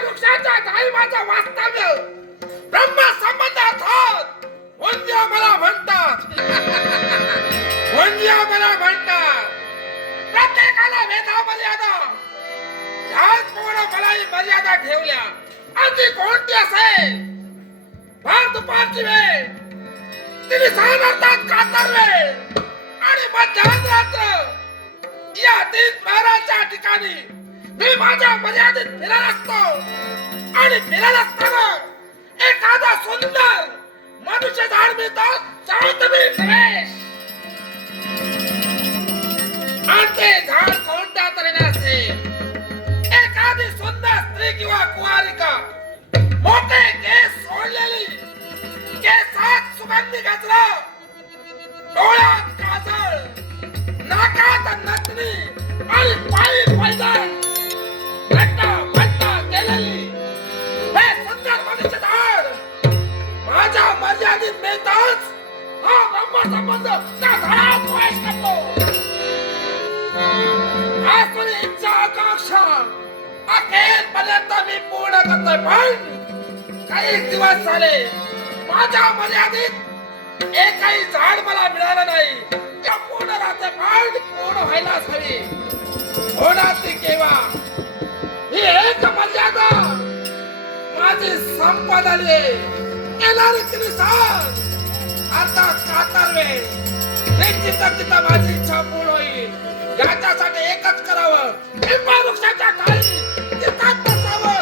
वृक्षाच्या धाईमाचं वास्तव्य ब्रह्म संबंधात होत वंद्य मला म्हणतात. वंद्य मला म्हणतात. प्रत्येकाला वेदा मर्यादा, त्याचप्रमाणे मलाही मर्यादा ठेवल्या. आणि कोणती असेल? भर दुपारची वेळ, तिने साधारणतात कातर वेळ आणि मध्यान्ह रात्र या तीन महाराजच्या ठिकाणी मी माझ्या मर्यादेत फिरत असतो. आणि फिरत असताना एखादा सुंदर मनुष्य झाड मिळतो, जाऊन मी प्रवेश. आणि ते झाड कोणत्या तऱ्हेने असेल? एखादी सुंदर स्त्री किंवा कुवारिका, मोठे केस सोडलेली, केसात सुगंधी गजरा, डोळ्यात काजळ, नाकात नथनी आणि पायी पैदल घट्टा केलेली हे सुंदर मनुष्य झाड माझ्या मर्यादित मिळताच हा ब्रह्मसंबंध त्या झाडात प्रवेश करतो. आसुरी इच्छा आकांक्षा अखेरपर्यंत मी पूर्ण करतोय. पण काही दिवस झाले माझ्या मर्यादित एकही झाड मला मिळालं नाही. त्या पूर्ण राहते पण पूर्ण व्हायलाच हवी. होणार ती केव्हा? ही एक मर्यादा माझी संपत आली. येणारी तिने सांग आता कातर वेळ निश्चित माझी इच्छा पूर्ण होईल. याच्यासाठी एकच करावं, पिंपळ वृक्षाच्या खाली तिथंच बसावं.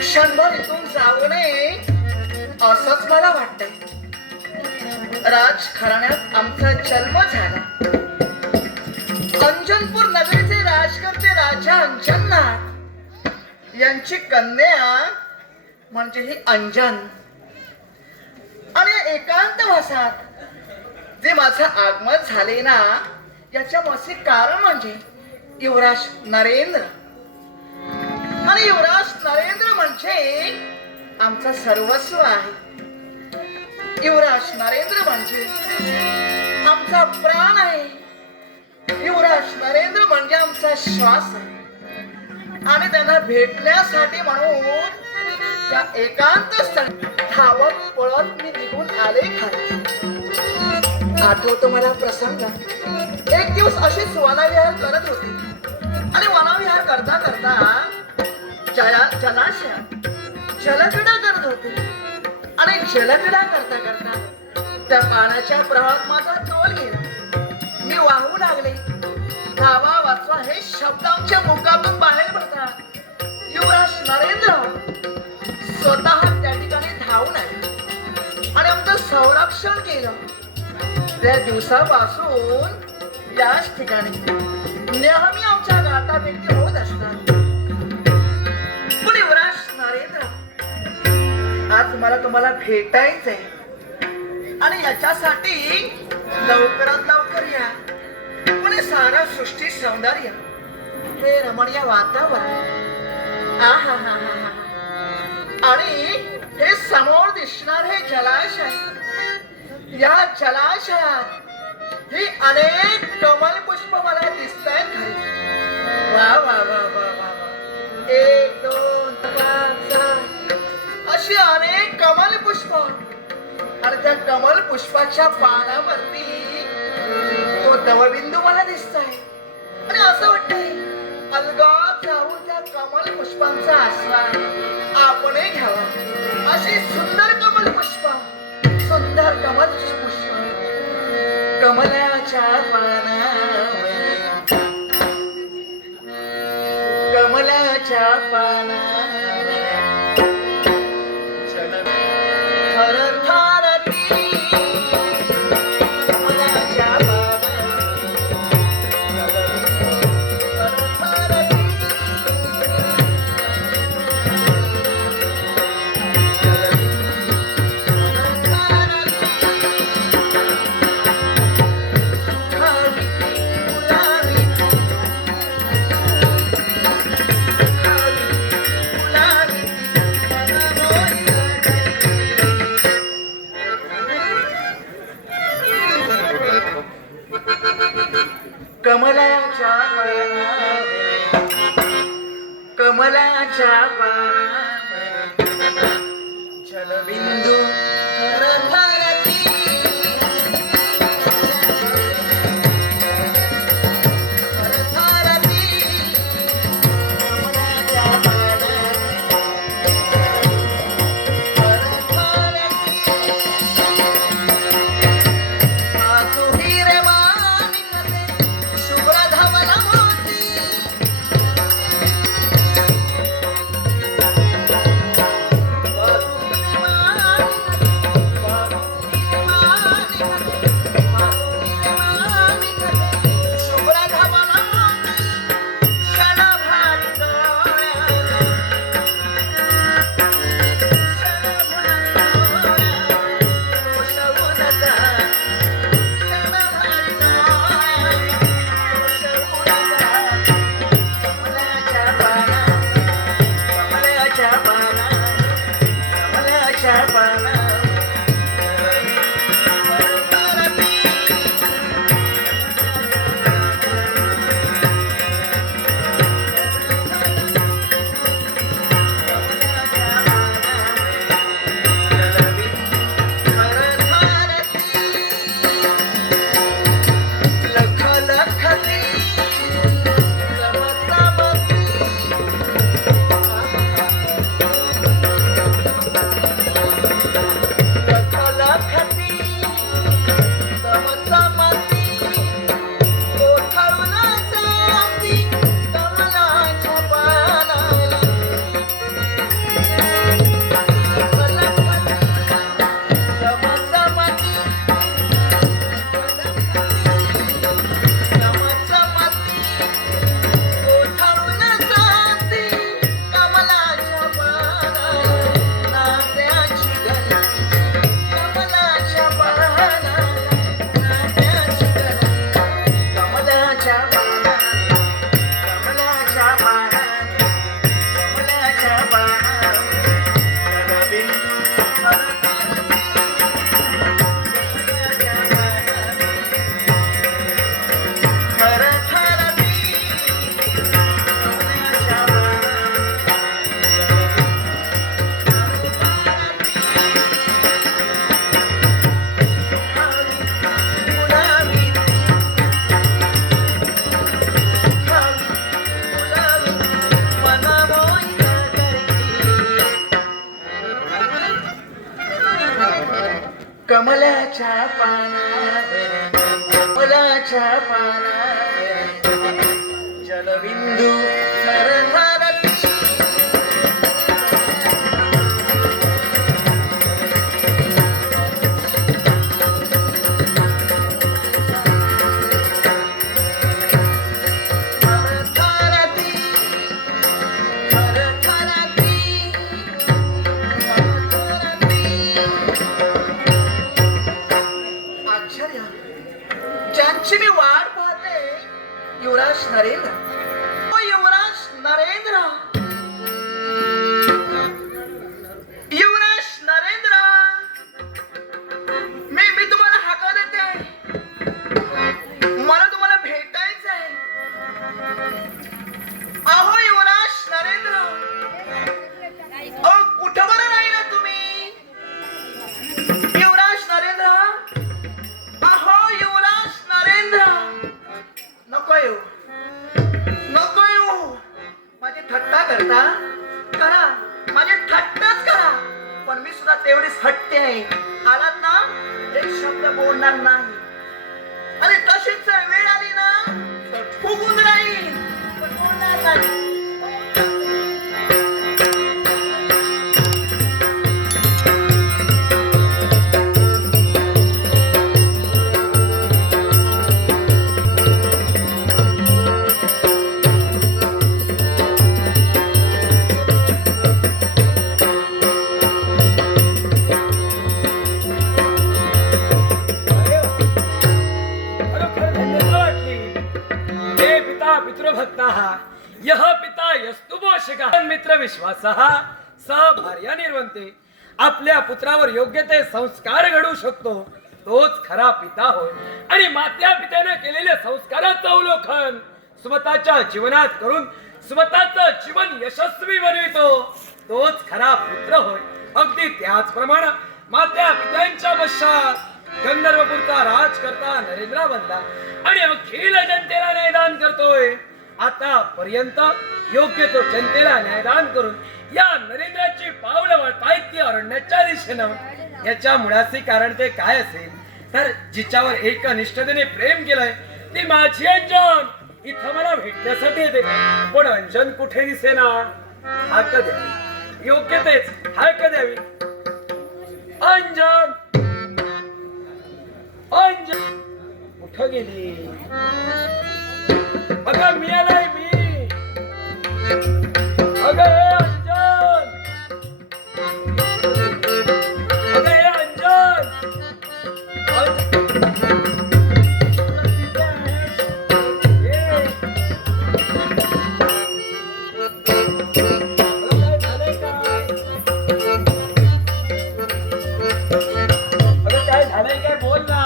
क्षणभर इथून जाऊ नये असंच मला वाटतंय. राजघराण्यात आमचा जन्म झाला. अंजनपूर नगरीचे राजकर्ते राजा अंजननाथ यांची कन्या म्हणजे ही अंजन. आणि एकांतवासात जे माझं आगमन झाले ना, याच्या मागचे कारण म्हणजे युवराज नरेंद्र. आणि युवराज नरेंद्र म्हणजे आमचा सर्वस्व आहे. युवराज नरेंद्र म्हणजे आमचा प्राण आहे. युवराज नरेंद्र म्हणजे आमचा श्वास आहे. आणि त्यांना भेटण्यासाठी म्हणून त्या एकांत स्थळी धावत पळत मी निघून आले. आठवतो मला प्रसंग. एक दिवस अशीच वनविहार करत होते. आणि वनविहार करता करता जलाशयात जलक्रीडा करत होते. आणि जलक्रीडा करता करता त्या पाण्याच्या प्रवाहात माझा तोल गेला. मी वाहू लागले. धावा वाचवा हे शब्द आमच्या मुखातून बाहेर पडतात. युवराज नरेंद्र स्वतः त्या ठिकाणी धावून आले आणि आमचं संरक्षण केलं. त्या दिवसापासून याच ठिकाणी नेहमी आमच्या गाठाभेटी होत असतात. पण युवराज मला तुम्हाला भेटायचंय आणि याच्यासाठी लवकरात लवकर या. पण हे सारं सृष्टी सौंदर्य, हे रमणीय वातावरण, आहाहाहा. आणि हे समोर दिसणार हे जलाशय, या जलाशयात ही अनेक कमल पुष्प मला दिसत आहेत खरी. वा वा वा वा वा वा. 1 2 5 6 अशी अनेक कमल पुष्प, आणि त्या कमल पुष्पाच्या पानावरती तो दवबिंदू मला दिसतोय. आणि असं वाटतंय अलगद जाऊन त्या कमल पुष्पांचा आस्वाद आपणही घ्यावा. अशी सुंदर कमल पुष्प, सुंदर कमल पुष्प कमलाच्या पानावर, कमलाच्या पानावर थरथरती, कमलाच्या कमलाच्या पानावर, कमलाच्या पानावर जलबिंदू थरथरती, थरथरती कमलाच्या पानावर, थरथरती माधुरी रे मानिकते शुभ्र धवल मोती, कमलाच्या पानावर, कमलाच्या पानावर जलबिंदू थरथरती, थरथरती, थरथरती युवराज नरेंद्र, ओ युवराज नरेंद्र, युवराज नरेंद्र, मी तुम्हाला हाका देते, मला तुम्हाला भेटायचंय. अहो युवराज नरेंद्र, अहो कुठं बरं राहिला तुम्ही? युवराज नरेंद्र, अहो युवराज नरेंद्र, नको येऊ, नको येऊ. माझी थट्टा करता करा, माझी थट्टाच करा, पण मी सुद्धा तेवढीच हट्टी आहे. आलात ना एक शब्द बोलणार नाही, आणि तशीच जर वेळ आली ना तर फुगून राहील, पण बोलणार नाही. यह पिता यस्तु पोषकः मित्र विश्वासः सह भार्या निर्वंते. आपल्या पुत्रावर योग्य ते संस्कार घडू शकतो तोच खरा पिता होय. आणि मात्या पित्याने केलेल्या संस्काराचं अवलोकन स्वतःच्या जीवनात करून स्वतःचं जीवन यशस्वी बनवितो तोच खरा पुत्र होय. अगदी त्याचप्रमाणे मात्या पित्यांच्या पश्चात गंधर्वपुरचा राजकर्ता नरेंद्र बनला आणि अखिल जनतेला न्यायदान करतोय. आतापर्यंत योग्य तो जनतेला न्यायदान करून या नरेंद्राची पावलं वाटतायत ती अरण्याच्या दिशेनं. याच्या मुळाचे कारण ते काय असेल तर जिच्यावर एक निष्ठतेने प्रेम केलंय ती माझी अंजन इथं मला भेटण्यासाठी येते. पण अंजन कुठे दिसेना. हाक द्यावी, योग्य तेच हाक द्यावी. अंजन, अंजन कुठं गेली? अगं मी आलाय, मी. अगं हे अंजन, अगं हे अंजन, काय झालंय काय बोल ना.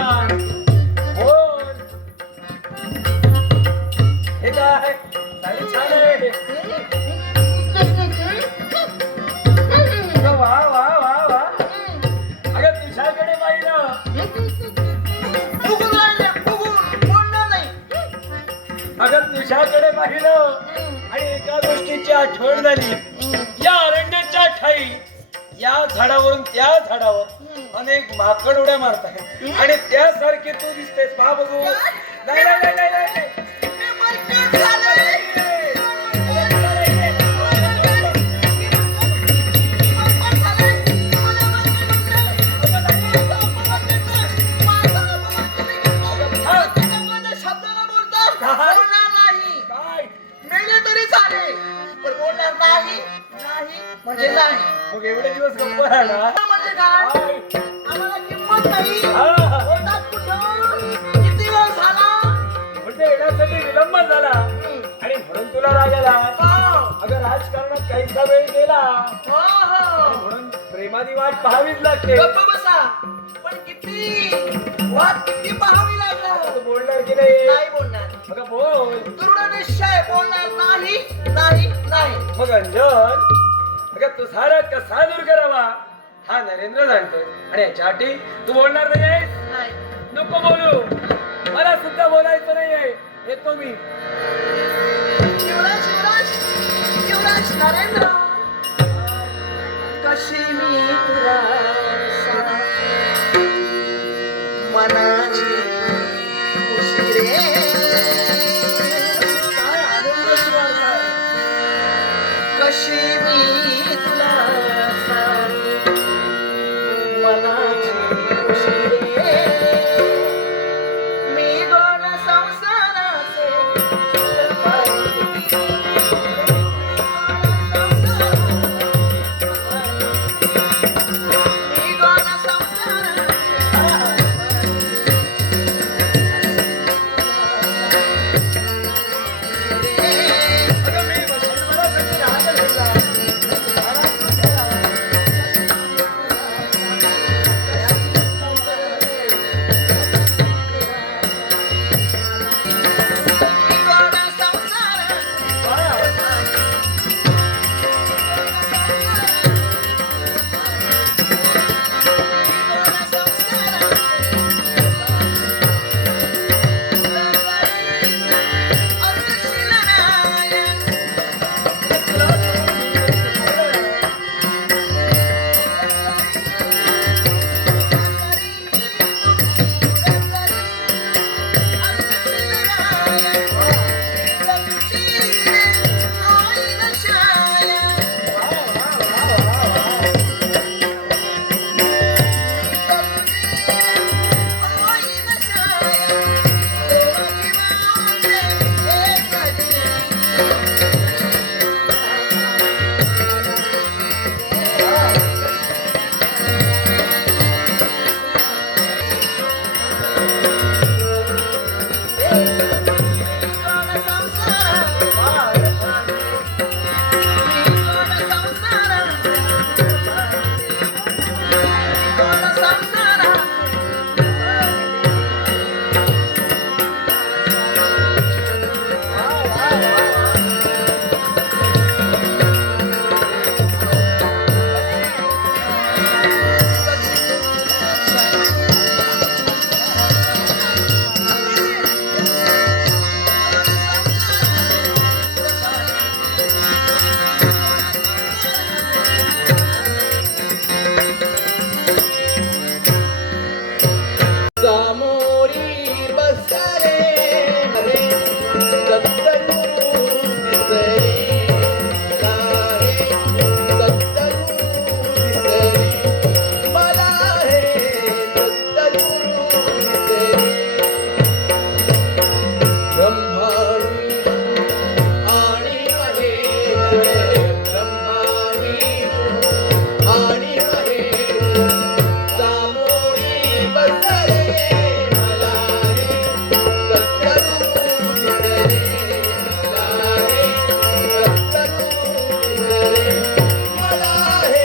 तुझ्याकडे पाहिलं आणि एका गोष्टीची आठवण झाली. या अरण्याच्या ठाई या झाडावरून त्या झाडावर अनेक माकड उड्या मारत आहेत आणि त्यासारखे तू दिसतेस. पहा बघू. नाही नाही नाही नाही म्हणजे नाही. मग एवढे दिवस गप्प राहणार म्हणजे काय? आम्हाला किंमत नाही. पोटात कुठं? किती वेळ झाला? म्हणजे येण्यासाठी विलंब झाला आणि म्हणून तुला राग आला. अगं राजकारणात काहीसा वेळ गेला आणि म्हणून प्रेमादी वाट पाहावीच लागते. गप्प बसा. पण किती वाट किती पाहावी लागणार? बोलणार की नाही? नाही बोलणार. अगं बोल. दृढ निश्चय बोलणार नाही नाही नाही. मग अंजन अगं तुझा राग कसा दूर करावा हा नरेंद्र जाणतोय आणि याच्यासाठी तू बोलणार नाही. नाही. नको बोलू, मला सुद्धा बोलायचं नाहीये. येतो मी. युवराज युवराज युवराज नरेंद्र, कशी मी तुला मनाची खुशी रे. काय आनंद वाटतोय. कशी मी तुला मनाची खुशी रे. मी दोन संसाराचे आणि महेश सामोरी बसले मला हे सत्यरूप दिसले मला हे सत्यरूप दिसले मला हे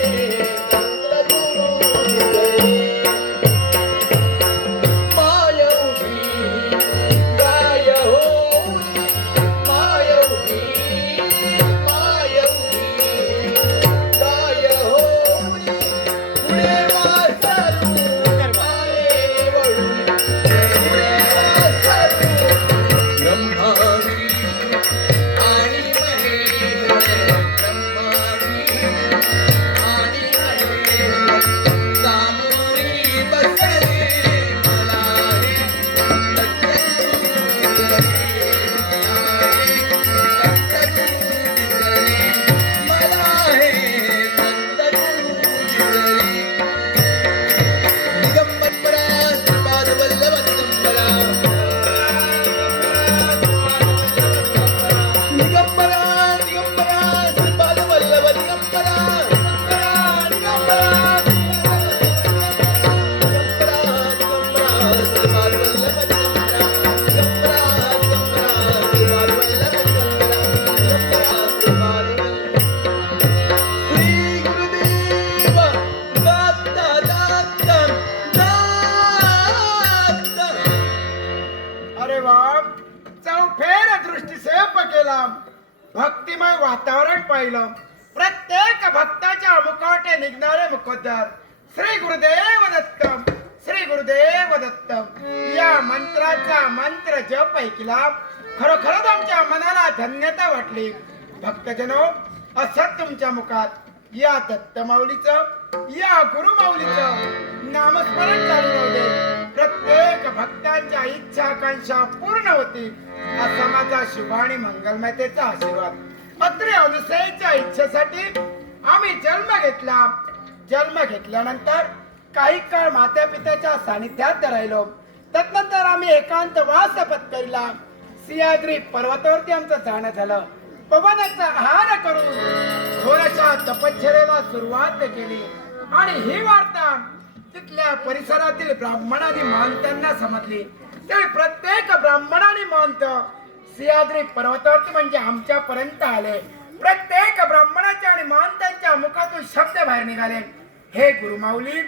सत्यरूप दिसले माय उभी गाय होई माय उभी गाय होई पुढे वासरू माये वळून पुढे वासरू ब्रह्मावी आणि महेश ब्रह्मावी आणि महेश सामोरी बसले मला हे सत्यरूप दिसले मला हे सत्यरूप दिसले दिगंबरा श्रीपाद वल्लभ दिगंबरा दिगंबरा दिगंबरा श्रीपाद वल्लभ दिगंबरा दिगंबरा श्री गुरुदेव दत्त दत्त दत्त अरे बाप चौफेर दृष्टीक्षेप केला भक्तिमय वातावरण पाहिलं प्रत्येक भक्ताच्या मुखवटे निघणारे मुखोद्धार श्री गुरुदेव दत्तम श्री गुरुदेव दत्तम या मंत्राचा मंत्र जप ऐकला खरोखरच आमच्या मनाला धन्यता वाटली भक्तजनो असं तुमच्या मुखात या दत्त माऊलीचं या गुरु माऊलीचं नामस्मरण चालू राहू दे प्रत्येक भक्तांच्या इच्छा आकांक्षा पूर्ण होतील असा माझा शुभ आणि मंगलमयतेचा आशीर्वाद अत्रे अनुसयेच्या इच्छेसाठी आम्ही जन्म घेतल्यानंतर काही काळ माता पित्याच्या सानिध्यात राहिलो तदनंतर आम्ही एकांत वास पत्करिला सिंहाद्री पर्वतावरती आमचं जाणं झालं पवनाचा आहार करून थोड्याशा तपश्चर्येला सुरुवात केली आणि ही वार्ता तिथल्या परिसरातील ब्राह्मणांनी महंतांना समजली त्यावेळी प्रत्येक ब्राह्मणांनी महंत सिंहाद्री पर्वतावरती म्हणजे आमच्या पर्यंत आले प्रत्येक ब्राह्मणाच्या आणि महंतांच्या मुखातून शब्द बाहेर निघाले हे गुरुमाऊली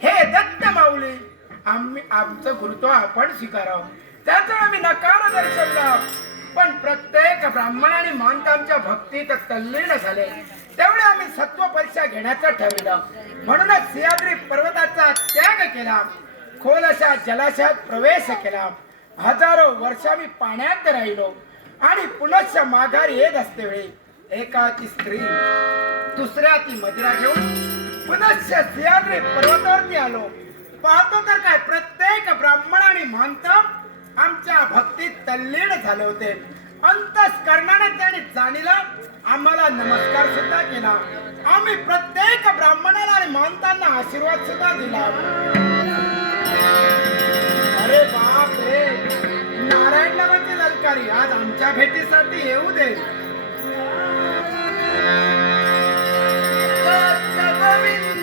हे दत्त माऊली आमचं गुरुत्व आपण स्वीकारावं त्याचा आम्ही नकार दर्शवला पण प्रत्येक ब्राह्मण आणि महंतांच्या भक्तीत तल्लीन झाले तेवढे आम्ही सत्व परीक्षा घेण्याचं ठरविलं म्हणूनच सिंहाद्री पर्वताचा त्याग केला खोल अशा जलाशयात प्रवेश केला हजारो वर्ष आम्ही पाण्यात राहिलो आणि पुनश्च माघारी येत असते वेळी एका ती स्त्री दुसऱ्या ती मदिरा घेऊन पुनश्च सिंहाद्री पर्वतावरती आलो पाहतो तर काय प्रत्येक ब्राह्मण आणि महंत आमच्या भक्तीत तल्लीन झाले होते अंतस्करणाने त्यांनी जाणीला आम्हाला नमस्कार सुद्धा केला आम्ही प्रत्येक ब्राह्मणाला आणि महंतांना आशीर्वाद सुद्धा दिला अरे बाप रे नारायण नावाचे ललकारी आज आमच्या भेटीसाठी येऊ दे दत्त गोविंद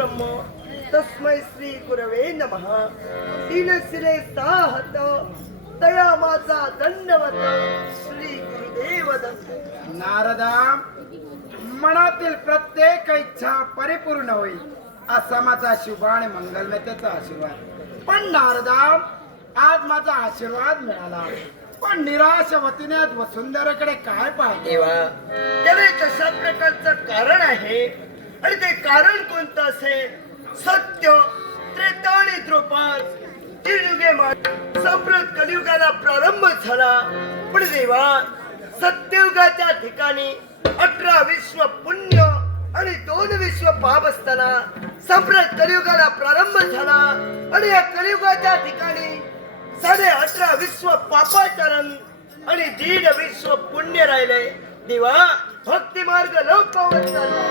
ब्रह्म तस्मै श्री गुरवे नमः दीनशिले साहत दया माझा दंडवत श्री गुरुदेव दत्त. नारदा, मनातील प्रत्येक इच्छा परिपूर्ण होईल असा माझा शुभ आणि मंगलमतेचा आशीर्वाद. पण नारदा, आज माझा आशीर्वाद मिळाला, पण निराश वतीने आज वसुंधरेकडे काय पाहिजे? देवा, त्याला कशा प्रकारचं कारण आहे आणि ते कारण कोणतं असेल? सत्य, त्रेता आणि द्रोपात तीन युगे संप्रत कलियुगाला प्रारंभ झाला. पण देवा, सत्ययुगाच्या ठिकाणी 18 विश्व पुण्य आणि 2 विश्व पाप असताना संप्रत कलियुगाला प्रारंभ झाला आणि या कलियुगाच्या ठिकाणी 18.5 विश्व पापाचरण आणि 1.5 विश्व पुण्य राहिले. देवा, भक्ती मार्ग लोक पावत चालला.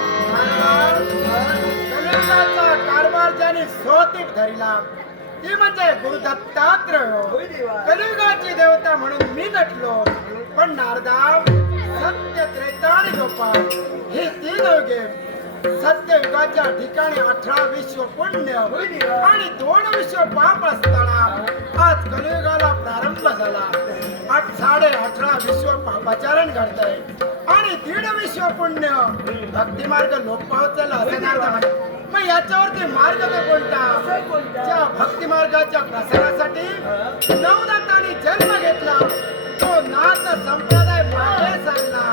कलियुगाचा कारभार ज्याने स्वतीत धरला ती म्हणजे गुरु दत्तात्रय. होय देवा. कलियुगाची देवता म्हणून मी नटलो. पण नारदा, सत्य, त्रेता आणि द्वापार हे 3 युगे सत्ययुगाच्या ठिकाणी 18 विश्व पुण्य आणि 2 विश्व पाप असताना आज कलियुगाला प्रारंभ झाला. 18.5 विश्व पापाचरण घडतंय आणि 1.5 विश्व पुण्य भक्ती मार्ग लोप पावत चालला असं नारदा म्हणतो. मग याच्यावरती मार्ग तो कोणता? ज्या भक्ती मार्गाच्या प्रसारासाठी नवनाथांनी जन्म घेतला तो नाथ संप्रदाय मागे सरला.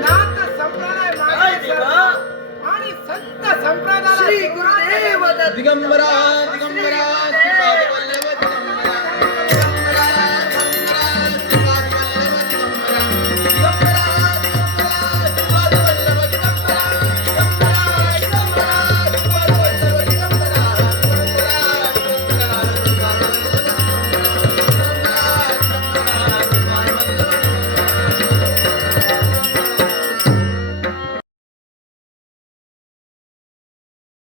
नाथ संप्रदाय मागे सरला आणि संत संप्रदायाला श्री गुरुदेव दत्त. दिगंबरा दिगंबरा